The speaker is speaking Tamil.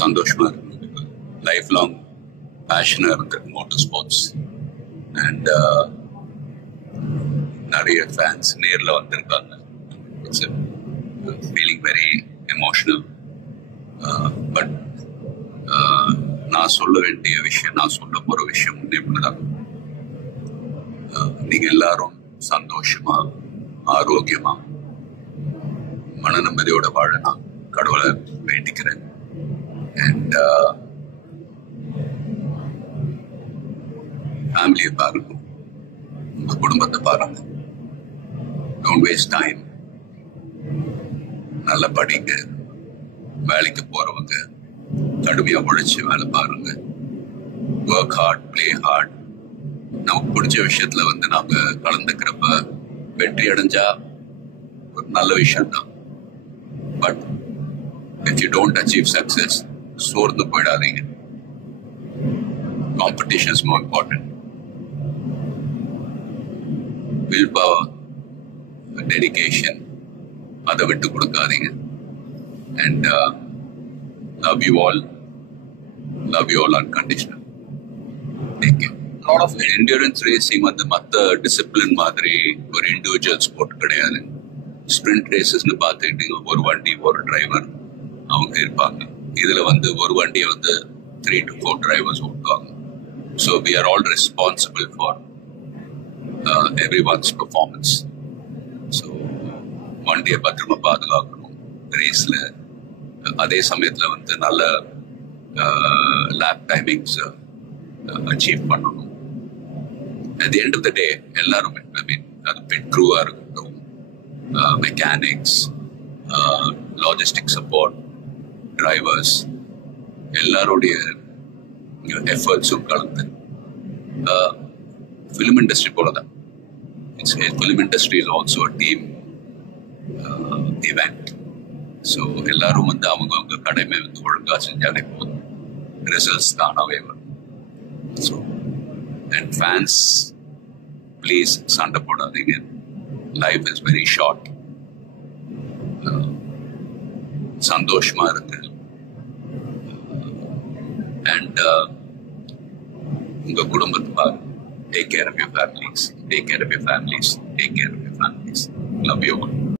சந்தோஷமா இருக்கு. லைஃப் லாங் பேஷனா இருந்திருக்கு மோட்டார் ஸ்போர்ட்ஸ். அண்ட் நிறைய ஃபேன்ஸ் நேரில் வந்திருக்காங்க. It's feeling very emotional. But நான் சொல்ல வேண்டிய விஷயம், நான் சொல்ல போற விஷயம் இப்படிதான். நீங்க எல்லாரும் சந்தோஷமா, ஆரோக்கியமா, மன நிம்மதியோட வாழ நான் கடவுளை வேண்டிக்கிறேன். அண்ட் ஃபேமிலியை பாருங்க, உங்க குடும்பத்தை பாருங்க. Don't waste time. நல்லா படிங்க. வேலைக்கு போறவங்க கடுமையா உழைச்சு வேலை பாருங்க. Work hard, play hard. நமக்கு பிடிச்ச விஷயத்துல நாம கலந்துக்கிறப்ப வெற்றி அடைஞ்சா ஒரு நல்ல விஷயம் தான். But if you don't achieve success, சோர்ந்து போயிடாதீங்க. Competition is more important. Will power, dedication, அதை விட்டு கொடுக்காதீங்க. And love you all unconditional. Take care. lot of endurance racing மத்த டிசிப்ளின் மாதிரி ஒரு இண்டிவிஜுவல் ஸ்போர்ட் கிடையாது. ஸ்பிரிண்ட் ரேசஸ்னு பார்த்துக்கிட்டீங்க, ஒரு வண்டி ஒரு டிரைவர் அவங்க இருப்பாங்க. இதுல ஒரு வண்டியை 3 to 4 டிரைவர்ஸ் ஓட்டுவாங்க. So we are all responsible for everyone's performance. So வண்டியை பத்திரமா பாதுகாக்கணும் ரேஸ்ல. அதே சமயத்துல நல்ல லேப் டைமிங்ஸ் அச்சீவ் பண்ணணும். At the end of the day, எல்லாரும் அது பிட் க்ரூவா இருக்கட்டும், மெக்கானிக்ஸ், லாஜிஸ்டிக் சப்போர்ட், டிரைவர்ஸ், எல்லாருடைய எஃபர்ட்ஸும் கலந்து ஃபிலிம் இண்டஸ்ட்ரி போலதான். Film industry is also a team event. So எல்லாரும் அவங்க கடமை ஒழுங்கா செஞ்சாலே போதும், ரிசல்ட்ஸ் தானாவே வரும். ஸோ அண்ட் ஃபேன்ஸ், ப்ளீஸ் சண்டை போடாதீங்க. Life is very short. சந்தோஷமா இருக்கு. அண்ட் உங்க குடும்பத்தை பாருங்க. Take care of your families. Take care of your families. Take care of your families. Love you all.